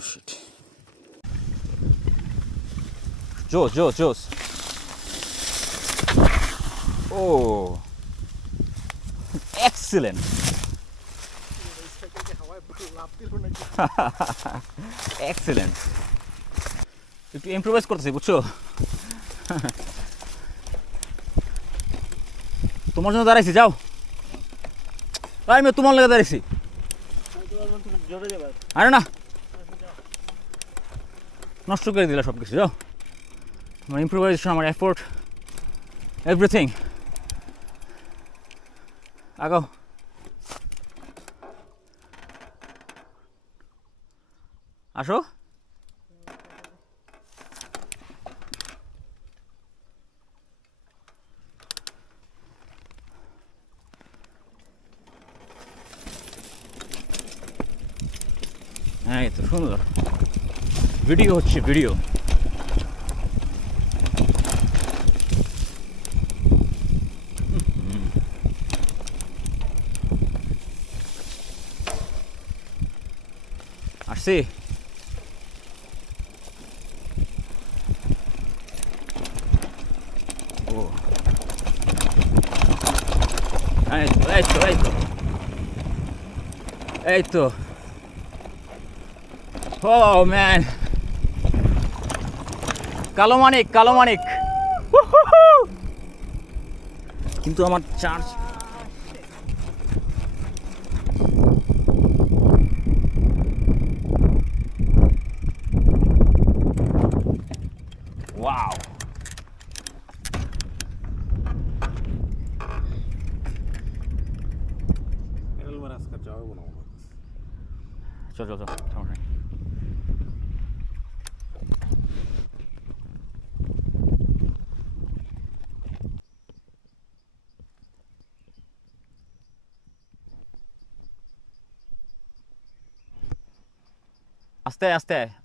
Oh shit. Joes. Oh. Excellent. Excellent. একটু improvise করতেছি বুঝছো তোমার জন্য দাঁড়াইছি যাও আমি তোমার লেগে দাঁড়াইছি আরে না নষ্ট করে দিলা সব কিছু যাও আমার ইম্প্রোভাইজেশন আমার এফোর্ট এভরিথিং আগাও আসো হ্যাঁ এই তো সুন্দর ভিডিও হচ্ছে ভিডিও আসছি ও এই তো Oh man, কালো মানিক কিন্তু আমার চার্জ ওয়াও চল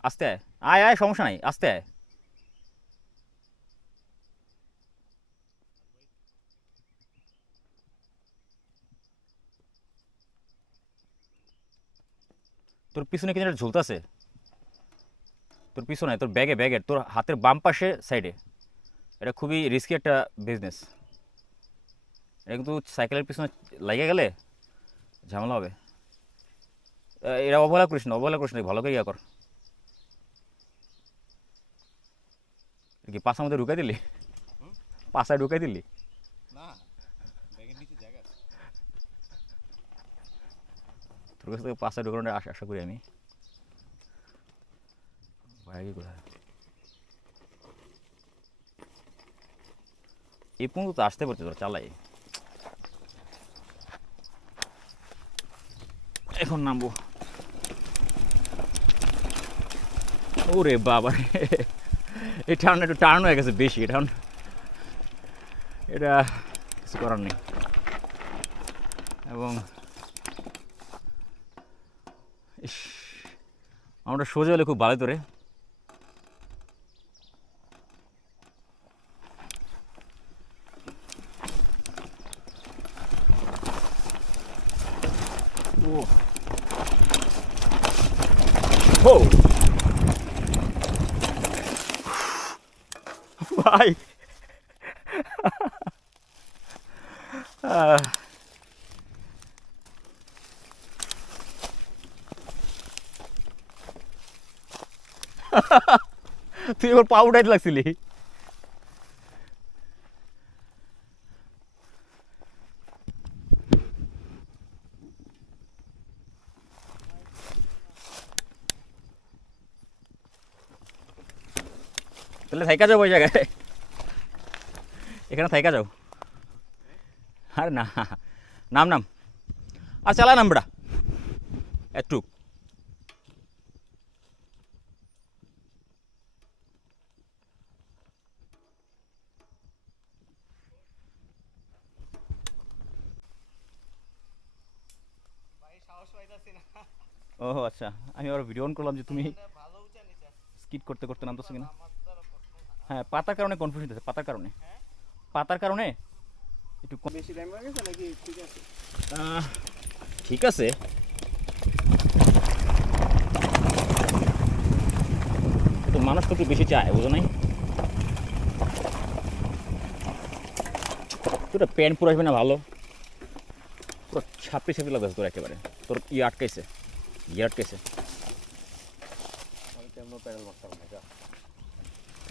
আস্তে আয় সমস্যা নাই আস্তে আয় তোর পিছনে কি যেটা ঝুলতেছে তোর পিছনে তোর ব্যাগে তোর হাতের বাম পাশে সাইডে এটা খুবই রিস্কি একটা বিজনেস এটা কিন্তু সাইকেলের পিছনে লাগিয়ে গেলে ঝামেলা হবে এরা অবহেলা করিস না ভালো করে ইয়া কর কি পাশার মধ্যে ঢুকাই দিলি পাশায় ঢুকাই দিলি তোর কাছ থেকে পাশায় ঢুকানোর আশা করি আমি কোথায় এই পর্যন্ত তো আসতে পারছি তোরা চালাই এখন নামবো ওরে বাবা এই টার্ন একটু টার্ন হয়ে গেছে বেশি এটা কিছু করার নেই এবং আমরা সোজা হলে খুব ভালো তোরে ও ভাই তুই এবার পা উঠাইতে লাগছিলি তাহলে থাইকা যাও ওই জায়গায় এখানে থাইকা যাও আরে না নাম আর চালা নাম বেড়া একটু ও আচ্ছা আমি আবার ভিডিও অন করলাম যে তুমি স্কিট করতে নামতেছো কিনা হ্যাঁ পাতার কারণে কনফিউশন আছে পাতার কারণে একটু বেশি টাইম হয়ে গেছে নাকি ঠিক আছে একটু বেশি চায়, বুঝো নাই? তোরা প্যান্ট পুরো আসবে না ভালো, পুরো ছাপড়ি ছাপড়ি লাগতেছে তোর একেবারে। তোর আটকাইছে, আটকাইছে।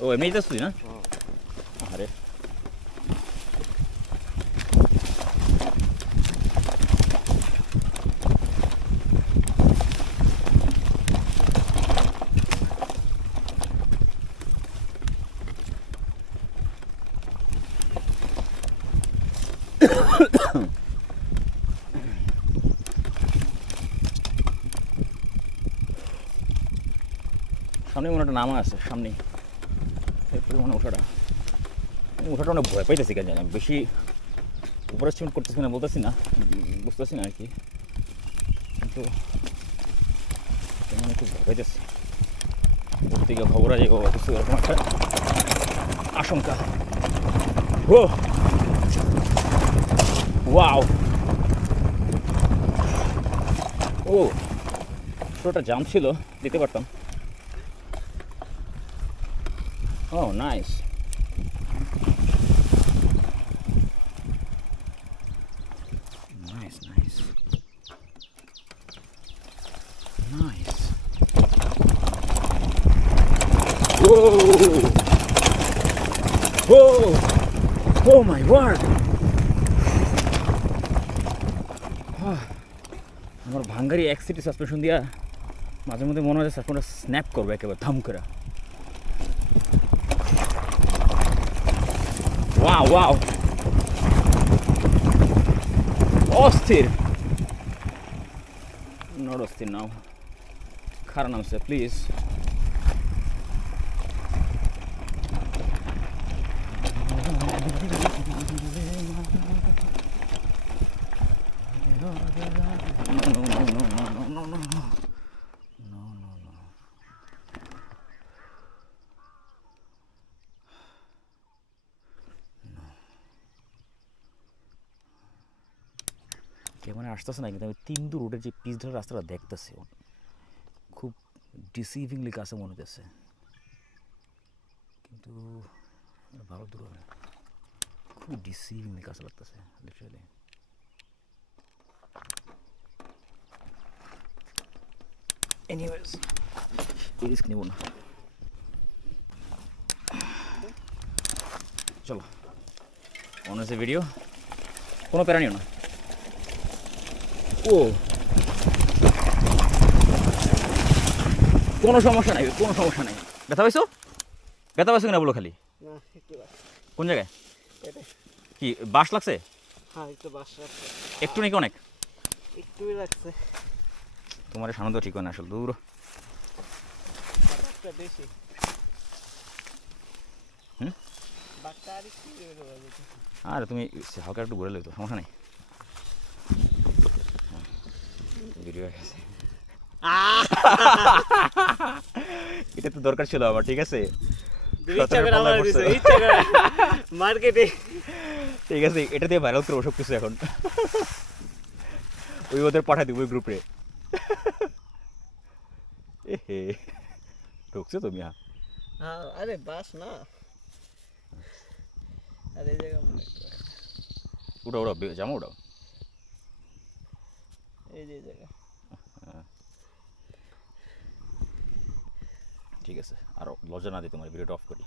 ও এমনি যেতেছ তুই না? আরে সামনে মনে একটা নামা আছে, সামনেই। এরপরে মনে ওঠাটা অনেক ভয় পাইতেছি, কেন জানি বেশি উপর এস্টিমেট করতেছি না, বলতেছি না, বুঝতেছি না আর কি, কিন্তু কেমন একটু ভয় পাইতেছি। ওর থেকে খবর আছে ও কিছু এরকম একটা আশঙ্কা। ও ওয়াও, ও পুরোটা জাম ছিল, দিতে পারতাম। Oh nice, nice nice nice. Oh my word! আমার ভাঙ্গারি এক্সিটি সাসপেনশন দিয়া মাঝে মধ্যে মনে হয় সাসপেন্ডার স্ন্যাপ করবে একেবারে ধাম করে। ওয়াও ওয়াও, অস্থির। নট অস্থির নাও, খারাপ নামছে প্লিজ। মানে আসতেছে না, কিন্তু আমি তিন্দু রোডের যে পিচ ধরে রাস্তাটা দেখতেছি, খুব ডিসিভিংলি কাছে মনে হচ্ছে, কিন্তু ভালো দূর হবে, খুব ডিসিভিংলি কাছে লাগতেছে লিটারালি। এনিওয়েজ রিস্ক নেব না, চলো অন হয়েছে ভিডিও, কোনো প্যারা নিও না। ও কোনো সমস্যা নাই, কোনো সমস্যা নাই। ব্যথা পাইছো? ব্যথা পাইছো কিনা বলো খালি। কোন জায়গায়? কি বাস লাগছে? হ্যাঁ একটু বাস লাগছে। একটু নাকি অনেক? একটুই লাগছে। তোমার সামনে তো ঠিক হয় না আসলে, দূর বেশি। হুম, আর তুমি হালকা একটু ঘুরে লইতো, সমস্যা নেই। ভিডিও গেছে, এটা তো দরকার ছিল আমার, ঠিক আছে মার্কেটে, ঠিক আছে এটা দিয়ে ভাইরাল করবো সব কিছু এখন। ওই ওদের পাঠাই দিব ওই গ্রুপে। এ হে ঢুকছে তুমি? আরে বাস না, আরে এই জায়গা উড়াও উড়াও, জামা উড়াও, এই যে জায়গা। ঠিক আছে, আর লজ্জা না দিই তোমার, ভিডিওটা অফ করি।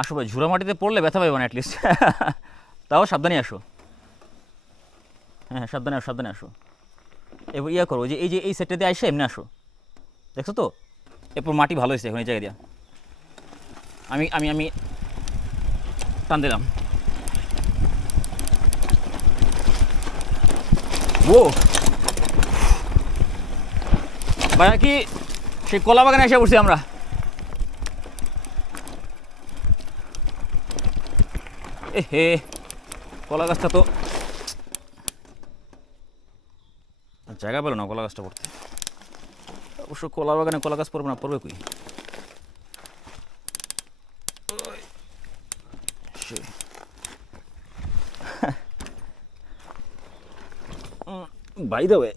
আসো ভাই, ঝুড়া মাটিতে পড়লে ব্যথা পাইব না অ্যাটলিস্ট। তাও সাবধানে আসো, হ্যাঁ সাবধানে আসো, সাবধানে আসো। এবার ইয়া করো, যে এই সেটটা দিয়ে আসে এমনি আসো, দেখছো তো? এরপর মাটি ভালো হয়েছে এখন এই জায়গা দিয়া, আমি আমি আমি টান দিলাম। ও ভাইয়া কি সেই কলা বাগানে এসে পড়ছি আমরা। এ হে কলা গাছটা তো জায়গা পেল না কলা গাছটা পড়তে। অবশ্য কলা বাগানে কলা গাছ পড়বে না, পড়বে কই? বাই দেবে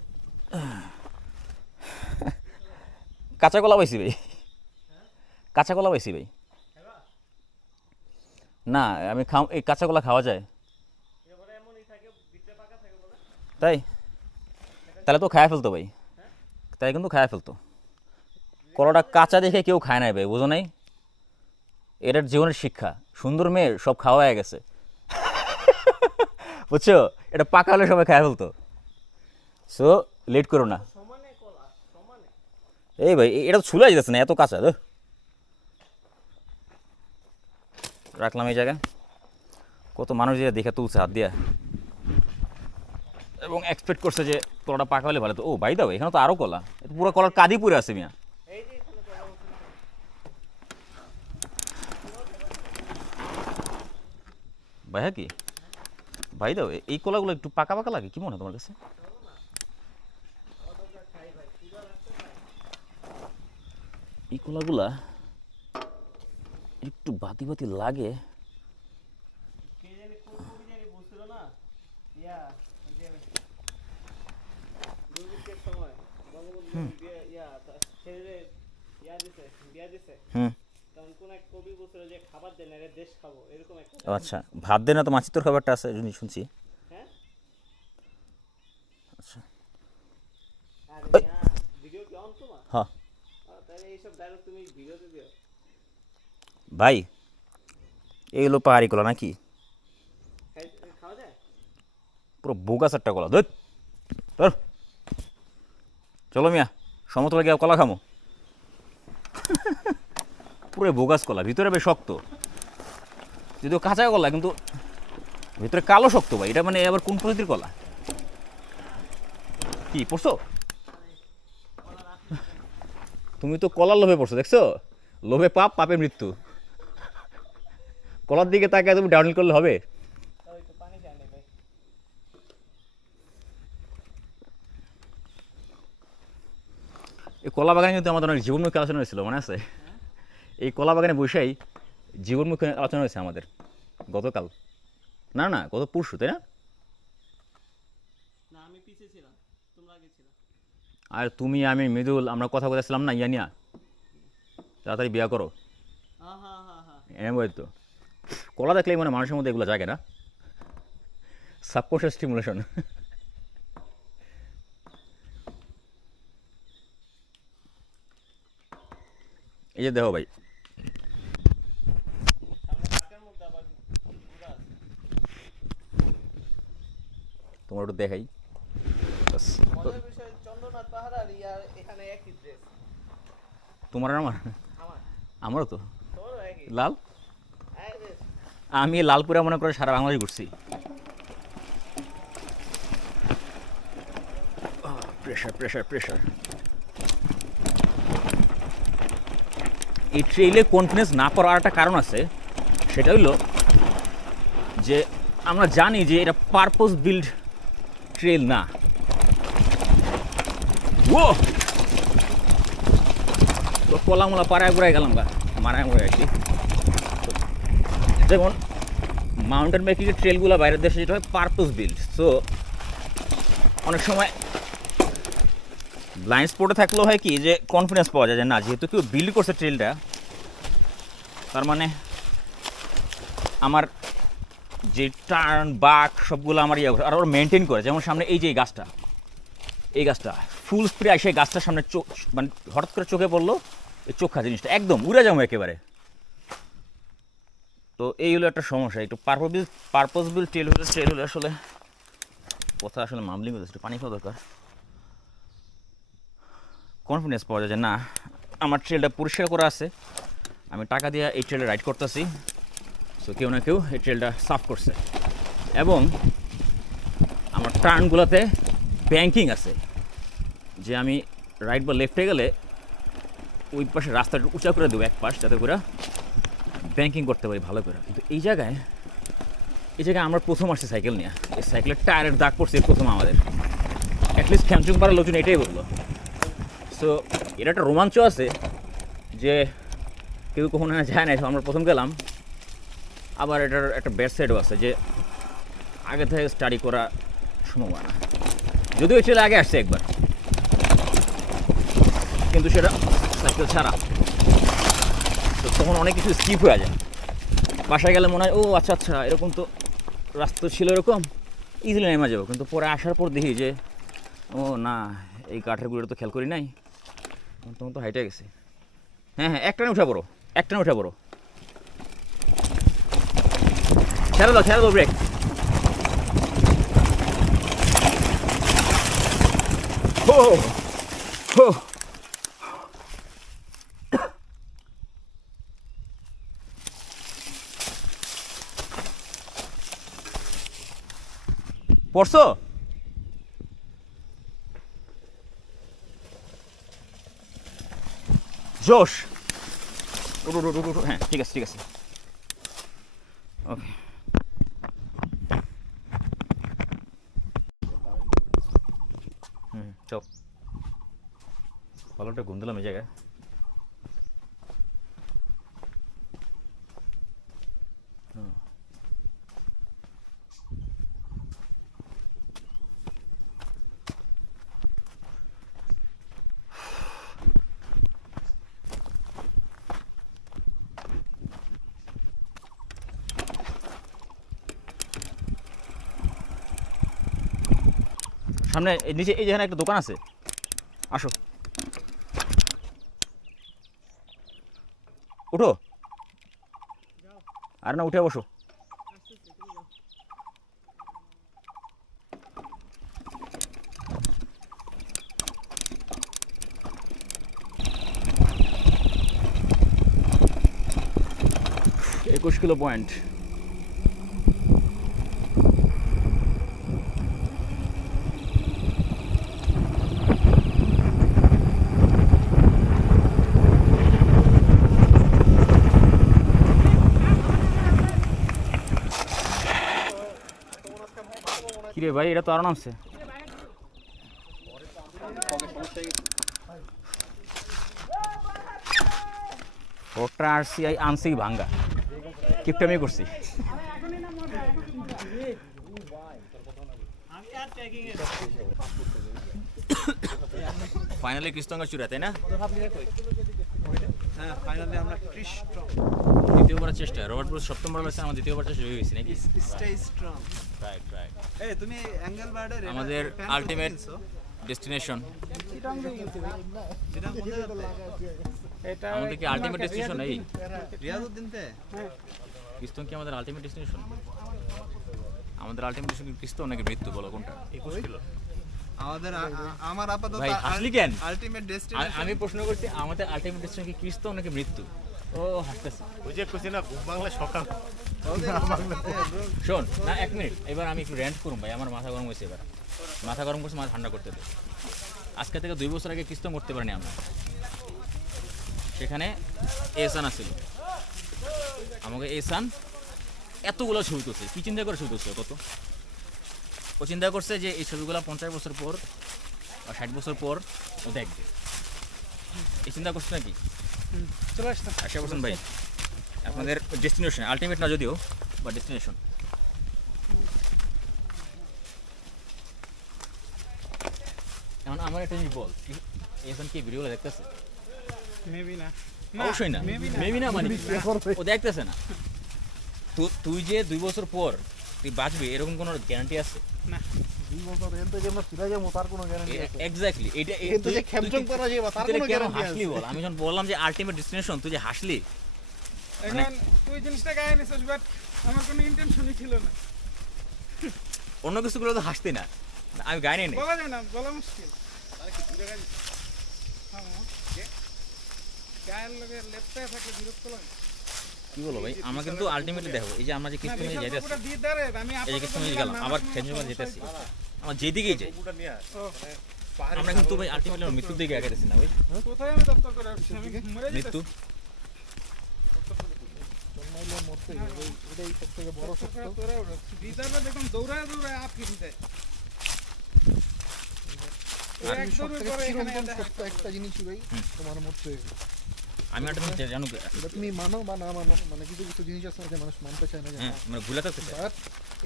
কাঁচা কলা পাইছি ভাই, কাঁচা কলা পাইছি ভাই। না আমি এই কাঁচা কলা খাওয়া যায় তাই? তাহলে তো খায়া ফেলতো ভাই, তাই কিন্তু খায়া ফেলতো। কলাটা কাঁচা দেখে কেউ খায় নাই ভাই, বুঝো নাই? এটার জীবনের শিক্ষা, সুন্দর মেয়ের সব খাওয়া হয়ে গেছে বুঝছো, এটা পাকা হলে সবাই খায়া ফেলতো। সো লেট করো না। সমানে কলা সমানে। এই ভাই এটা তো ছুলে যেতেছে না, এত কাঁচা। রাখলাম এই জায়গায়, কত মানুষ যে দেখে তুলছে হাত দিয়া এবং এক্সপেক্ট করছে যে কলাটা পাকা হলে ভালো। তো ও ভাই দাও, এখানে তো আরও কলা, পুরো কলার কাঁদি পুরে আছে মিয়া। এই যে এখানে কলা হচ্ছে। ভাই হ্যাঁ কি ভাই দাও, এই কলাগুলো একটু পাকা পাকা লাগে, কি মনে হয় তোমার কাছে? এই কলাগুলা একটু বাতি বাতি লাগে। কে জানি কোন কবি জানি বলছিল না, ইয়া ওই যে দুর্ভিক্ষের সময় বঙ্গবন্ধু তার ছেলে বিয়া দিছে হুম, তখন কোন এক কবি বলছিল যে খাবার দেন না, দেশ খাবো, এরকম একটা। ও আচ্ছা, ভাত দে না তো মাছির তোর খাবারটা আছে শুনছি। হ্যাঁ আচ্ছা আরে না, ভিডিও কি অন তোমার? হ্যাঁ তাহলে এইসব ডায়লগ তুমি ভিডিওতে দিও। ভাই, এই হলো পাহাড়ি কলা নাকি? খাওয়া যায়? পুরো বোগা চারটা কলা ধর ধর। চলো মিয়া, সমতলে গিয়ে কলা খামো। পুরো বোগাস কলা, ভিতরে বেশ শক্ত, যদিও কাঁচা কলা কিন্তু ভিতরে কালো শক্ত ভাই। এটা মানে আবার কোন প্রকৃতির কলা? কি পড়ছো তুমি? তো কলার লোভে পড়ছো, দেখছো? লোভে পাপ, পাপে মৃত্যু। কলার দিকে তাকে তুমি ডাউনলোড করলে হবে? ওই তো পানি খায় না ভাই। এই কলা বাগানে কিন্তু আমাদের অনেক জীবনমুখী আলোচনা হয়েছিল, মনে আছে? এই কলা বাগানে বসেই জীবনমুখী আলোচনা হয়েছে আমাদের গতকাল, না না গত পরশু, তাই না? না আমি পিছিয়ে ছিলাম, তোমরা আগে ছিলা। আর তুমি আমি মৃদুল আমরা কথা বলেছিলাম না ইয়া নিয়া, তাড়াতাড়ি বিয়া করো। হ্যাঁ হ্যাঁ হ্যাঁ হ্যাঁ। এমন তো কলা দেখলেই মানে মানুষের মধ্যে এগুলো জাগে না, সাবকনশিয়াস স্টিমুলেশন। এই যে দেখো ভাই, সামনে পার্কের মধ্যে আবার ঘোরা আছে। তোমার একটু দেখাই ব্যাস। মজার বিষয় চন্দ্রনাথ পাহাড় আর ইয়ার এখানে একই ড্রেস। তোমার আর আমার, আমার আমারও তো তোরও একই। লাল। আরে আমি লালপুরা মনে করে সারা বাংলাদেশ ঘুরছি। Pressure pressure pressure. এই ট্রেইলে কনফিডেন্স না পাওয়ার আর একটা কারণ আছে, সেটা হইল যে আমরা জানি যে এটা পারপোজ বিল্ড ট্রেল না। ও তো কলামলা পাড়ায় ঘুরাই গেলাম গা, মারায় ঘুরে আর কি। যেমন মাউন্টেন বাইকিংয়ের ট্রেলগুলো বাইরের দেশে যেটা হয় পারপোজ বিল্ড, সো অনেক সময় ব্লাইন্ড স্পটে থাকলেও হয় কি যে কনফিডেন্স পাওয়া যায় যে না, যেহেতু কেউ বিল্ড করছে ট্রেলটা, তার মানে আমার যে টার্ন বাক সবগুলো আমার ইয়ে আর ওরা মেনটেন করে। যেমন সামনে এই যে এই গাছটা ফুল স্প্রে আসে, গাছটার সামনে চোখ মানে হঠাৎ করে চোখে পড়লো, এই চোখা জিনিসটা একদম উড়ে যাবো একেবারে। তো এই হলো একটা সমস্যা, একটু পারপোজবিল ট্রেল হলে আসলে কথা আসলে মামলিং হচ্ছে, একটু পানি খাওয়া দরকার। কনফিডেন্স পাওয়া যায় যে না আমার ট্রেলটা পরিষ্কার করা আছে, আমি টাকা দিয়ে এই ট্রেলে রাইড করতেছি, সো কেউ না কেউ এই ট্রেলটা সাফ করছে। এবং আমার টার্নগুলোতে ব্যাঙ্কিং আছে, যে আমি রাইট বা লেফটে গেলে ওই পাশে রাস্তাটা উঁচা করে দেবো এক পাশ, যাতে করে ব্যাঙ্কিং করতে পারি ভালো করে। কিন্তু এই জায়গায় আমরা প্রথম আসছি সাইকেল নিয়ে, এই সাইকেলের টায়ারের দাগ পড়ছে প্রথম আমাদের, অ্যাটলিস্ট খ্যামচুং পাড়ার লোকজন এটাই বললো। সো এটা একটা রোমাঞ্চ আছে যে কেউ কখনো যায় না, আমরা প্রথম গেলাম। আবার এটার একটা ব্যাড সাইডও আছে যে আগে থেকে স্টাডি করা সম্ভাবনা, যদিও ছেলে আগে আসছে একবার, কিন্তু সেটা সাইকেল ছাড়া। তখন অনেক কিছু স্কিপ হয়ে যায়। বাসায় গেলে মনে হয় ও আচ্ছা আচ্ছা এরকম তো রাস্তা ছিল, এরকম ইজিলি নেমে যাবো, কিন্তু পরে আসার পর দেখি যে ও না, এই কাঠের গুঁড়ো তো খেয়াল করি নাই, তখন তো হাইটে গেছে। হ্যাঁ হ্যাঁ, একটানে উঠে পড়ো, একটানে উঠে পড়ো, ছেড়ে দাও ব্রেক। ও ও পড়ছো? জোশ। হ্যাঁ ঠিক আছে ঠিক আছে, ওকে। চল, ভালো একটা ঘুম দিলাম এই জায়গায়। সামনে নিচে এই যেখানে একটা দোকান আছে, আসো, উঠো। আর না, উঠে বসো। $21 পয়েন্ট। কিরে ভাই, এটা তো আরো নামছে। ওটা আরসিআই আনসি ভাঙ্গা, কিপটামি করছি। ফাইনালি কৃষ্ণগঞ্জ চূড়া, তাই না? হ্যাঁ ফাইনালি আমরা কৃষ্ণ দ্বিতীয়বার চেষ্টা, রবার্ট ব্রুস সপ্তমবার হয়েছে, আমার দ্বিতীয়বার চেষ্টা হয়ে গেছে নাকি? Stay strong. Right right. এই তুমি অ্যাঙ্গেল বার্ডের আমাদের আলটিমেট ডেস্টিনেশন, এটা আমাদের কি আলটিমেট ডেস্টিনেশন এই রিয়াজউদ্দিনতে? কৃষ্ণ কি আমাদের আলটিমেট ডেস্টিনেশন? আমাদের আলটিমেট ডেস্টিনেশন কৃষ্ণ নাকি মৃত্যু, বলো কোনটা? 21 কিলো আমাদের আমার আপাতত ভাই হাসলি কেন? আলটিমেট ডেস্টিনেশন আমি প্রশ্ন করছি আমাদের আলটিমেট ডেস্টিনেশন কি কৃষ্ণ নাকি মৃত্যু? ও হাসতেছে। ওই যে কইছি না ঘুম বাংলা সকাল। শোন না, 1 মিনিট, এবার আমি একটু র্যান্ট করুন ভাই, আমার মাথা গরম হয়েছে। এবার মাথা গরম করছে, মাথা ঠান্ডা করতে দে। আজকে থেকে 2 বছর আগে কৃষ্ণ করতে পারিনি আমরা, সেখানে এসান আছিল, আমাকে এসান এতগুলো ছবি তুলছে। কি চিন্তা করে ছবি তুলছে? কত ও চিন্তা করছে যে এই ছবিগুলো 50 বছর পর বা 60 বছর পর ও দেখবে, এই চিন্তা করছে নাকি? চলে আসতে 100% ভাই, আপনাদের ডেস্টিনেশন আলটিমেট না যদিও, বা ডেস্টিনেশন। এখন আমার একটা জিনিস বল, এখন কি ভিডিওগুলো দেখতেছে? মেবি না, অবশ্যই না, মেবি না, মানে ও দেখতেছে না। তুই যে 2 বছর পর তুই বাঁচবি এরকম কোনো গ্যারান্টি আছে? না 2 বছর এনতে যে আমরা ফিরে যাবো তার কোনো গ্যারান্টি আছে? এক্স্যাক্টলি, এটা কিন্তু যে ক্যাপচার করা যাবে তার কোনো কেন গ্যারান্টি হাসলি আছে? বল? আমি যখন বললাম যে আলটিমেট ডেস্টিনেশন, তুই যে হাসলি। এখন তুই জিনিসটা গায়ে নিছিস, বাট আমার কোনো ইন্টেনশনই ছিল না। অন্য কিছুগুলো তো হাসতি না, আমি গায়ে নেই। বলা যায় না, বলা মুশকিল। গায়ের লগে লেপটায় থাকলে বিরক্ত লাগে। কি বলো ভাই, আমার কিন্তু আলটিমেটলি দেখো, এই যে আমরা যে কৃষ্ণ মন্দিরে যাইতেছি, পুরো দিয়ে দাঁড়ে আমি এই যে আপাতত কৃষ্ণ মন্দিরে নিলাম গেলাম, না, আবার আমার খেঞ্জুমার সমস্যা যেতেছি, হইছে। আমার যেদিকেই যাই পুকুরটা নিয়ে ও, আমরা কিন্তু ভাই আলটিমেটলি মৃত্যুর দিকে আগাইতেছি না ভাই। কোথায় আমি দপ্তর করে আসছি? আমি মরে মৃত্যু যেতেছি। জন্মাইলে মরতে এটাই সবথেকে বড় সত্য। তোরা ওরা বিদাররা দেখুন দৌড়ায় দৌড়ায় আপ কিনতে। ও এক দৌড়ে সবথেকে করে এখানে চিরন্তন দেখা সত্য একটা জিনিসই ভাই, তোমার মরতে হবে। আমি একটা জিনিস জানো, এটা তুমি মানো বা না মানো, মানে কিছু কিছু জিনিস আছে না যে মানুষ মানতে চায় না, হ্যাঁ মানে ভুলে থাকতে চাই। বাট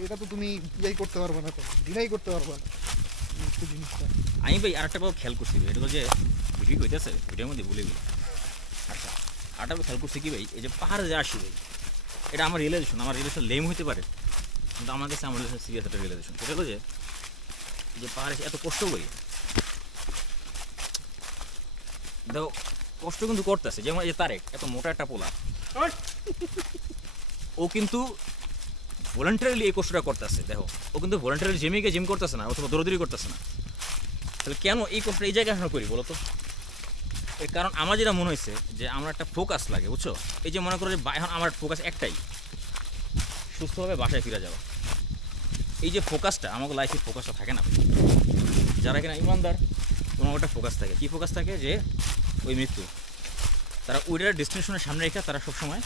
এটা তো তুমি ইয়াই করতে পারবে না, ডিনাই করতে পারবে না এই জিনিসটা। আমি ভাই আরেকটা কথা খেয়াল করছি, এটা হলো যে ভিডিও হইতেছে, ভিডিওর মধ্যে ভুলে গেল। আচ্ছা আটা খেয়াল করছি কি ভাই, এই যে পাহাড়ে যে আসি ভাই, এটা আমার রিয়েলাইজেশন লেম হতে পারে, কিন্তু আমার কাছে আমার সিরিয়াস একটা রিয়েলাইজেশন। সেটা হলো যে পাহাড়ে এত কষ্ট করি, দেখো কষ্ট কিন্তু করতেছে। যেমন এই যে তারেক এত মোটা একটা পোলা, ও কিন্তু ভলেন্টারিলি এই কষ্টটা করতেছে। দেখো ও কিন্তু ভলেন্টারিলি জিম করতেছে না, অথবা দৌড়দৌড়ি করতেছে না। তাহলে কেন এই কষ্টটা এই জায়গায় করি বলো তো? এর কারণ আমার যেটা মনে হয়েছে যে আমার একটা ফোকাস লাগে, বুঝছো? এই যে মনে করো যে এখন আমার ফোকাস একটাই, সুস্থভাবে বাসায় ফিরে যাওয়া। এই যে ফোকাসটা আমাকে লাইফে ফোকাসটা থাকে না। যারা কিনা ইমানদার, তোমার একটা ফোকাস থাকে। কী ফোকাস থাকে? যে ওই মৃত্যু। তারা ওইটার ডেস্টিনেশনের সামনে রেখে তারা সবসময়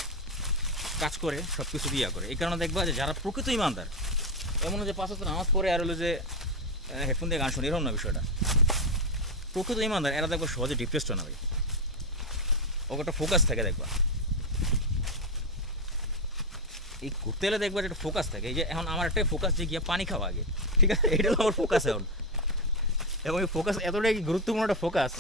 কাজ করে, সব কিছু ইয়া করে। এই কারণে দেখবা যে যারা প্রকৃত ইমানদার, এমন যে 5 ওয়াক্ত নামাজ পড়ে আর হলো যে হেডফোন দিয়ে গান শুনি, এরকম না বিষয়টা। প্রকৃত ইমানদার এরা দেখবা সহজে ডিপ্রেসড হয় না ভাই, ওকে একটা ফোকাস থাকে। দেখবা এই ঘুরতে এলে দেখবা যে একটা ফোকাস থাকে। এই যে এখন আমার একটাই ফোকাস যে গিয়ে পানি খাওয়া আগে, ঠিক আছে? এটা হলো আমার ফোকাস এখন। এবং এই ফোকাস এতটাই গুরুত্বপূর্ণ একটা ফোকাস,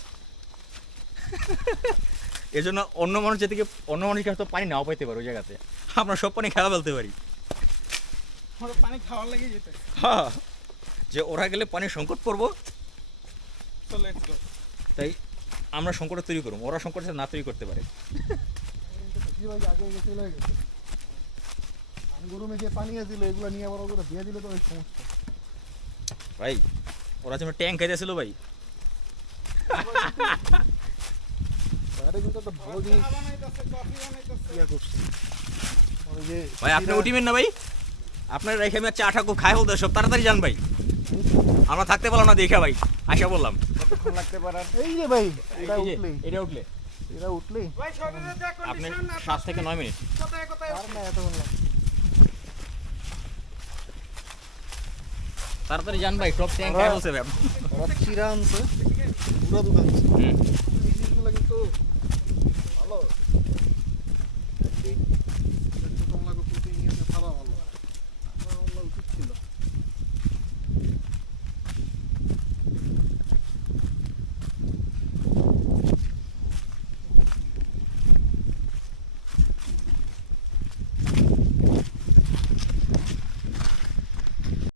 এই জন্য অন্য মানুষের থেকে অন্য মানুষকে হয়তো পানি নাও পাইতে পারে ওই জায়গাতে, আমরা সব পানি খেলা ফেলতে পারি। আমার পানি খাওয়ার লেগে যেতে। হ্যাঁ, যে ওরা গেলে পানির সংকট পড়বো, তো লেটস গো। তাই আমরা সংকট তৈরি করবো, ওরা সংকট না তৈরি করতে পারে। কি ভাই আগে গেছে চলে গেছে। আমি গরমে যে পানি আছিল এগুলো নিয়ে আবার ওগুলো দিয়ে দিলে তো ওই সমস্যা। ভাই ওরা যেন ট্যাঙ্ক খাইতেছিল ভাই। বাইরে কিন্তু একটা ভালো জিনিস চা বানাইতেছে, কফি বানাইতেছে। ইয়া করছে। ওই যে ভাই আপনি উঠিবেন না ভাই, আপনার রেখে আমি চা ঠাকুর খাই হল সব তাড়াতাড়ি যান ভাই, আমরা থাকতে পারলাম না দেখা ভাই, আশা বললাম। কতক্ষণ লাগতে পারে? এই যে ভাই এটা এই যে, উঠলেই এটা উঠলে এটা উঠলেই ভাই শরীরের যা আপনি কন্ডিশন 7 থেকে 9 মিনিট। কোথায় কোথায় আর না এত বললাম তাড়াতাড়ি যান ভাই, টপ ট্যাঙ্ক খাই বলছে ভাই। ওরা চিরা আনছে পুরো দোকান হুম। এই জিনিসগুলো কিন্তু ভালো